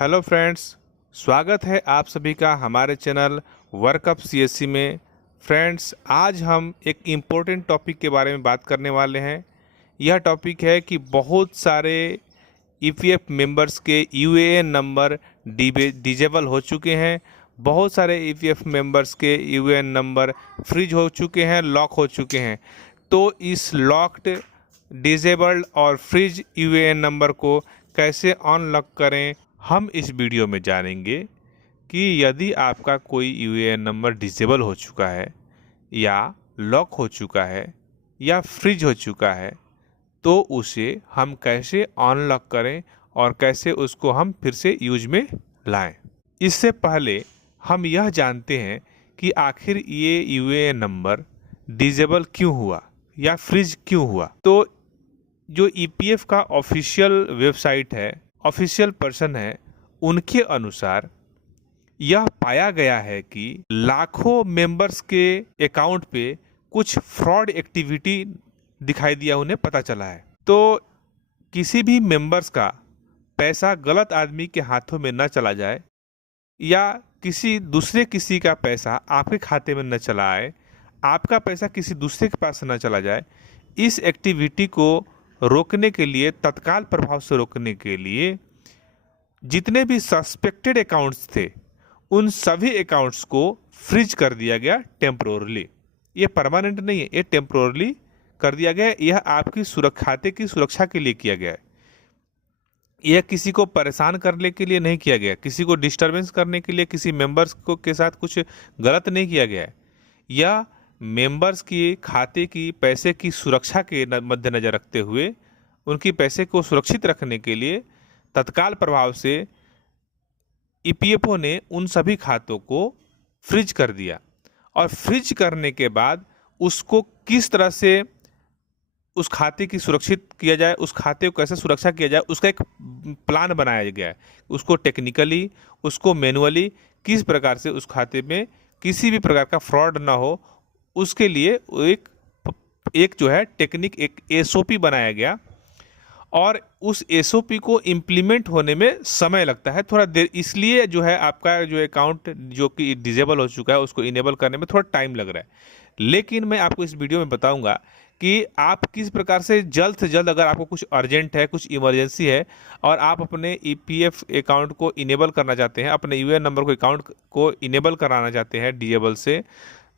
Hello friends, स्वागत है आप सभी का हमारे चैनल वर्कअप सीएससी में। फ्रेंड्स, आज हम एक इम्पोर्टेंट टॉपिक के बारे में बात करने वाले हैं। यह टॉपिक है कि बहुत सारे ईपीएफ मेंबर्स के यूएएन नंबर डिजेबल हो चुके हैं। बहुत सारे ईपीएफ मेंबर्स के यूएएन नंबर फ्रीज हो चुके हैं, लॉक हो चुके हैं। तो इस लॉक्ड, डिजेबल्ड और फ्रीज यूएएन नंबर को कैसे अनलॉक करें, हम इस वीडियो में जानेंगे कि यदि आपका कोई यूएएन नंबर डिसेबल हो चुका है या लॉक हो चुका है या फ्रीज हो चुका है तो उसे हम कैसे अनलॉक करें और कैसे उसको हम फिर से यूज में लाएं। इससे पहले हम यह जानते हैं कि आखिर ये यूएएन नंबर डिसेबल क्यों हुआ या फ्रीज क्यों हुआ। तो जो ईपीएफ का ऑफिशियल वेबसाइट है, ऑफिशियल पर्सन है, उनके अनुसार यह पाया गया है कि लाखों मेंबर्स के अकाउंट पे कुछ फ्रॉड एक्टिविटी दिखाई दिया, उन्हें पता चला है। तो किसी भी मेंबर्स का पैसा गलत आदमी के हाथों में न चला जाए या किसी का पैसा आपके खाते में न चला आए, आपका पैसा किसी दूसरे के पास न चला जाए, इस एक्टिविटी को रोकने के लिए, तत्काल प्रभाव से रोकने के लिए जितने भी सस्पेक्टेड अकाउंट्स थे उन सभी अकाउंट्स को फ्रीज कर दिया गया टेम्पोरली। ये परमानेंट नहीं है, ये टेम्पोरली कर दिया गया। यह आपकी खाते की सुरक्षा के लिए किया गया है। यह किसी को परेशान करने के लिए नहीं किया गया, किसी को डिस्टरबेंस करने के लिए, किसी मेंबर्स को के साथ कुछ गलत नहीं किया गया है। यह मेंबर्स की खाते की पैसे की सुरक्षा के मद्देनजर रखते हुए, उनकी पैसे को सुरक्षित रखने के लिए तत्काल प्रभाव से ईपीएफओ ने उन सभी खातों को फ्रीज कर दिया। और फ्रीज करने के बाद उसको किस तरह से उस खाते की सुरक्षित किया जाए, उस खाते को कैसे सुरक्षा किया जाए, उसका एक प्लान बनाया गया है। उसको टेक्निकली, उसको मैनुअली किस प्रकार से उस खाते में किसी भी प्रकार का फ्रॉड ना हो, उसके लिए एक जो है टेक्निक, एक एसओपी बनाया गया। और उस एसओपी को इम्प्लीमेंट होने में समय लगता है थोड़ा देर, इसलिए जो है आपका जो अकाउंट जो कि डिसेबल हो चुका है उसको इनेबल करने में थोड़ा टाइम लग रहा है। लेकिन मैं आपको इस वीडियो में बताऊंगा कि आप किस प्रकार से जल्द, अगर आपको कुछ अर्जेंट है, कुछ इमरजेंसी है और आप अपने ईपीएफ अकाउंट को इनेबल करना चाहते हैं, अपने यूएएन नंबर को अकाउंट को इनेबल कराना चाहते हैं डिसेबल से,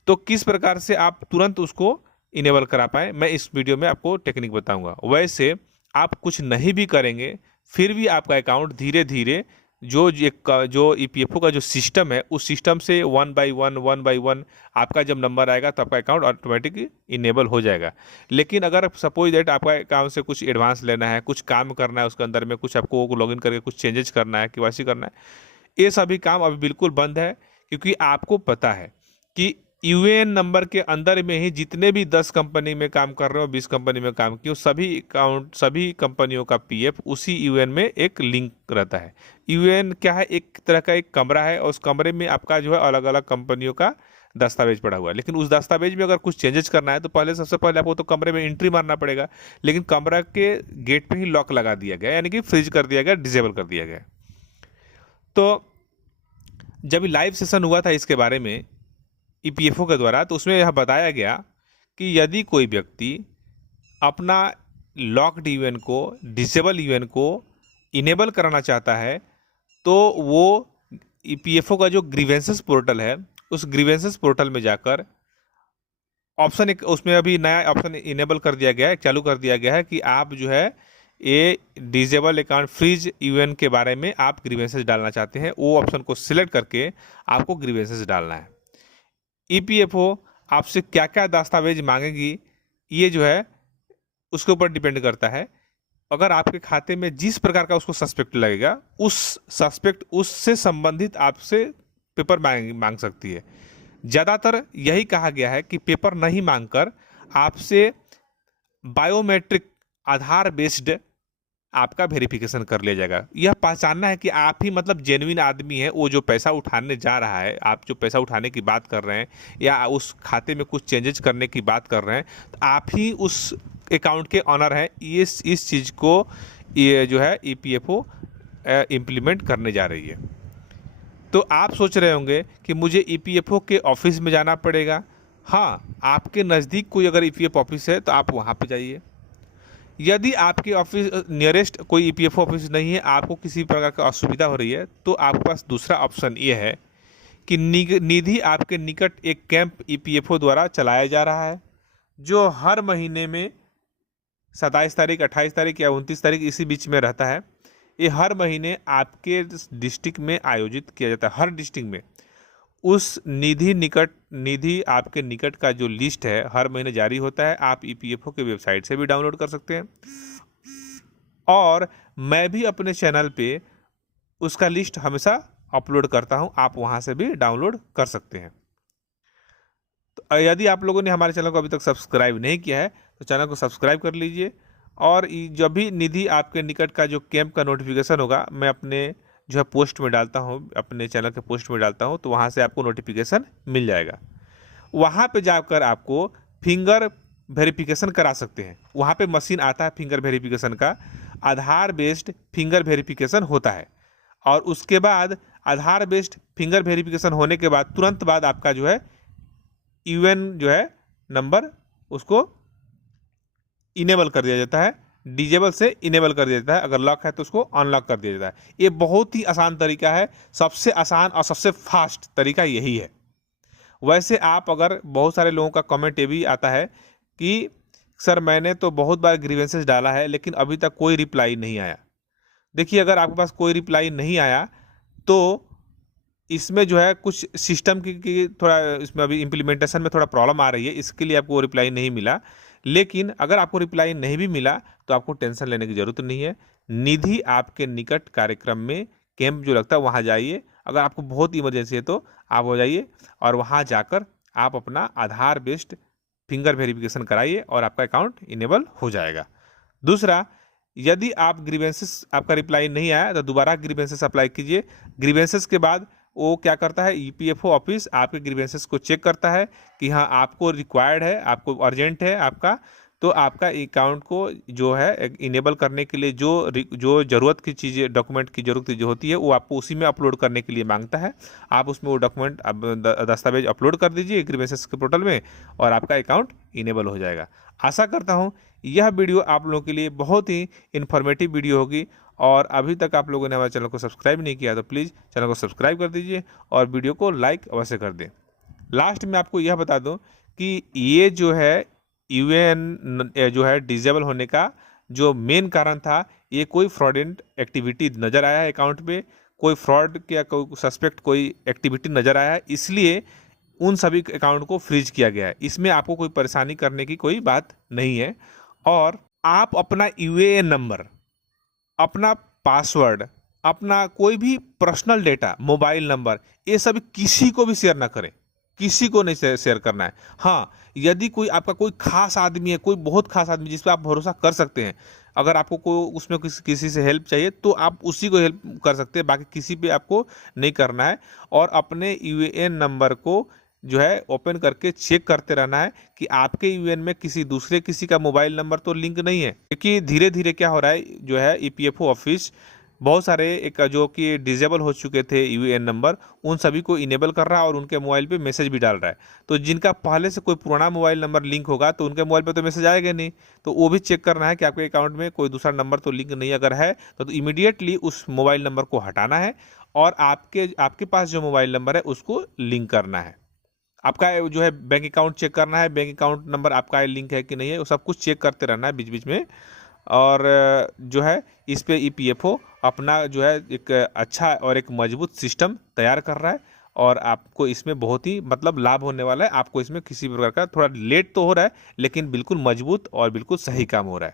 तो किस प्रकार से आप तुरंत उसको इनेबल करा पाए, मैं इस वीडियो में आपको टेक्निक बताऊंगा। वैसे आप कुछ नहीं भी करेंगे फिर भी आपका अकाउंट धीरे धीरे जो ईपीएफओ का जो सिस्टम है उस सिस्टम से वन बाय वन आपका जब नंबर आएगा तो आपका अकाउंट ऑटोमेटिक इनेबल हो जाएगा। लेकिन अगर सपोज दैट आपका अकाउंट से कुछ एडवांस लेना है, कुछ काम करना है, उसके अंदर में कुछ आपको लॉगिन करके कुछ चेंजेस करना है, केवाईसी करना है, ये सभी काम अभी बिल्कुल बंद है। क्योंकि आपको पता है कि यूएएन नंबर के अंदर में ही जितने भी 10 कंपनी में काम कर रहे हो, 20 कंपनी में काम किए, सभी कंपनियों का पीएफ उसी यूएएन में एक लिंक रहता है। यूएएन क्या है? एक तरह का एक कमरा है और उस कमरे में आपका जो है अलग अलग कंपनियों का दस्तावेज पड़ा हुआ है। लेकिन उस दस्तावेज में अगर कुछ चेंजेस करना है तो सबसे पहले आपको तो कमरे में एंट्री मारना पड़ेगा। लेकिन कमरा के गेट पे ही लॉक लगा दिया गया, यानी कि फ्रीज कर दिया गया, डिसेबल कर दिया गया। तो जब लाइव सेशन हुआ था इसके बारे में ईपीएफओ के द्वारा, तो उसमें यह बताया गया कि यदि कोई व्यक्ति अपना लॉक्ड यूएएन को, डिसेबल यूएएन को इनेबल कराना चाहता है तो वो ईपीएफओ का जो ग्रीवेंसेस पोर्टल है, उस ग्रीवेंसेस पोर्टल में जाकर ऑप्शन, एक उसमें अभी नया ऑप्शन इनेबल कर दिया गया है, चालू कर दिया गया है कि आप जो है ये डिसेबल अकाउंट फ्रीज यूएएन के बारे में आप ग्रीवेंसेस डालना चाहते हैं, वो ऑप्शन को सिलेक्ट करके आपको ग्रीवेंसेस डालना है। ईपीएफओ आपसे क्या क्या दस्तावेज मांगेगी ये जो है उसके ऊपर डिपेंड करता है। अगर आपके खाते में जिस प्रकार का उसको सस्पेक्ट लगेगा, उससे संबंधित आपसे पेपर मांग सकती है। ज़्यादातर यही कहा गया है कि पेपर नहीं मांगकर आपसे बायोमेट्रिक, आधार बेस्ड आपका वेरिफिकेशन कर लिया जाएगा। यह पहचानना है कि आप ही मतलब जेन्युइन आदमी है, वो जो पैसा उठाने जा रहा है, आप जो पैसा उठाने की बात कर रहे हैं या उस खाते में कुछ चेंजेस करने की बात कर रहे हैं, तो आप ही उस अकाउंट के ऑनर हैं। इस चीज़ को ये जो है ईपीएफओ इम्प्लीमेंट करने जा रही है। तो आप सोच रहे होंगे कि मुझे ईपीएफओ के ऑफिस में जाना पड़ेगा। हाँ, आपके नज़दीक कोई अगर ईपीएफ ऑफिस है तो आप वहाँ पे जाइए। यदि आपके ऑफिस नियरेस्ट कोई ईपीएफओ ऑफिस नहीं है, आपको किसी प्रकार का असुविधा हो रही है, तो आपके पास दूसरा ऑप्शन ये है कि निधि आपके निकट एक कैंप ईपीएफओ द्वारा चलाया जा रहा है, जो हर महीने में 27 तारीख, 28 तारीख या 29 तारीख इसी बीच में रहता है। ये हर महीने आपके डिस्ट्रिक्ट में आयोजित किया जाता है। हर डिस्ट्रिक्ट में उस निधि आपके निकट का जो लिस्ट है हर महीने जारी होता है। आप ईपीएफओ के वेबसाइट से भी डाउनलोड कर सकते हैं, और मैं भी अपने चैनल पे उसका लिस्ट हमेशा अपलोड करता हूं, आप वहां से भी डाउनलोड कर सकते हैं। तो यदि आप लोगों ने हमारे चैनल को अभी तक सब्सक्राइब नहीं किया है तो चैनल को सब्सक्राइब कर लीजिए, और जब भी निधि आपके निकट का जो कैंप का नोटिफिकेशन होगा मैं अपने जो है पोस्ट में डालता हूँ, अपने चैनल के पोस्ट में डालता हूँ, तो वहाँ से आपको नोटिफिकेशन मिल जाएगा। वहाँ पे जाकर आपको फिंगर वेरिफिकेशन करा सकते हैं। वहाँ पे मशीन आता है फिंगर वेरिफिकेशन का, आधार बेस्ड फिंगर वेरिफिकेशन होता है, और उसके बाद आधार बेस्ड फिंगर वेरिफिकेशन होने के बाद तुरंत बाद आपका जो है यूएन जो है नंबर उसको इनेबल कर दिया जाता है, डिजेबल से इनेबल कर दिया जाता है। अगर लॉक है तो उसको अनलॉक कर दिया जाता है। ये बहुत ही आसान तरीका है, सबसे आसान और सबसे फास्ट तरीका यही है। वैसे आप अगर बहुत सारे लोगों का कमेंट ये भी आता है कि सर मैंने तो बहुत बार ग्रीवेंसेस डाला है लेकिन अभी तक कोई रिप्लाई नहीं आया। देखिए, अगर आपके पास कोई रिप्लाई नहीं आया तो इसमें जो है कुछ सिस्टम की थोड़ा इसमें अभी इम्प्लीमेंटेशन में थोड़ा प्रॉब्लम आ रही है, इसके लिए आपको रिप्लाई नहीं मिला। लेकिन अगर आपको रिप्लाई नहीं भी मिला तो आपको टेंशन लेने की ज़रूरत नहीं है। निधि आपके निकट कार्यक्रम में कैंप जो लगता है वहाँ जाइए। अगर आपको बहुत इमरजेंसी है तो आप हो जाइए और वहाँ जाकर आप अपना आधार बेस्ड फिंगर वेरिफिकेशन कराइए और आपका अकाउंट इनेबल हो जाएगा। दूसरा, यदि आप ग्रीवेंसेस आपका रिप्लाई नहीं आया तो दोबारा ग्रीवेंसेस अप्लाई कीजिए। ग्रीवेंसेस के बाद वो क्या करता है, ईपीएफओ ऑफिस आपके ग्रीवेंसेस को चेक करता है कि हाँ आपको रिक्वायर्ड है, आपको अर्जेंट है आपका, तो आपका अकाउंट को जो है इनेबल करने के लिए जो ज़रूरत की चीज़ें डॉक्यूमेंट की ज़रूरत जो होती है वो आपको उसी में अपलोड करने के लिए मांगता है। आप उसमें वो डॉक्यूमेंट दस्तावेज अपलोड कर दीजिए ग्रीवेंसेस के पोर्टल में और आपका अकाउंट इनेबल हो जाएगा। आशा करता हूँ यह वीडियो आप लोगों के लिए बहुत ही इन्फॉर्मेटिव वीडियो होगी, और अभी तक आप लोगों ने हमारे चैनल को सब्सक्राइब नहीं किया तो प्लीज़ चैनल को सब्सक्राइब कर दीजिए और वीडियो को लाइक अवश्य कर दें। लास्ट में आपको यह बता दूं कि ये जो है यूएएन जो है डिसेबल होने का जो मेन कारण था, ये कोई फ्रॉडेंट एक्टिविटी नज़र आया है अकाउंट पे, कोई फ्रॉड या कोई सस्पेक्ट कोई एक्टिविटी नज़र आया है, इसलिए उन सभी अकाउंट को फ्रीज किया गया है। इसमें आपको कोई परेशानी करने की कोई बात नहीं है। और आप अपना यूएएन नंबर, अपना पासवर्ड, अपना कोई भी पर्सनल डेटा, मोबाइल नंबर, ये सब किसी को भी शेयर ना करें, किसी को नहीं शेयर करना है। हाँ, यदि कोई आपका कोई खास आदमी है, कोई बहुत खास आदमी जिस पर आप भरोसा कर सकते हैं, अगर आपको कोई उसमें किसी से हेल्प चाहिए तो आप उसी को हेल्प कर सकते हैं, बाकी किसी पे आपको नहीं करना है। और अपने यूएएन नंबर को जो है ओपन करके चेक करते रहना है कि आपके यूएएन में किसी का मोबाइल नंबर तो लिंक नहीं है, क्योंकि धीरे धीरे क्या हो रहा है जो है ईपीएफओ ऑफिस बहुत सारे एक जो कि डिसेबल हो चुके थे यूएएन नंबर, उन सभी को इनेबल कर रहा है और उनके मोबाइल पे मैसेज भी डाल रहा है। तो जिनका पहले से कोई पुराना मोबाइल नंबर लिंक होगा तो उनके मोबाइल पे तो मैसेज आएगा नहीं, तो वो भी चेक करना है कि आपके अकाउंट में कोई दूसरा नंबर तो लिंक नहीं अगर है तो इमीडिएटली उस मोबाइल नंबर को हटाना है और आपके पास जो मोबाइल नंबर है उसको लिंक करना है। आपका जो है बैंक अकाउंट चेक करना है, बैंक अकाउंट नंबर आपका लिंक है कि नहीं है, वो सब कुछ चेक करते रहना है बीच बीच में। और जो है इस पे ईपीएफओ अपना जो है एक अच्छा और एक मजबूत सिस्टम तैयार कर रहा है, और आपको इसमें बहुत ही मतलब लाभ होने वाला है। आपको इसमें किसी प्रकार का थोड़ा लेट तो हो रहा है लेकिन बिल्कुल मजबूत और बिल्कुल सही काम हो रहा है।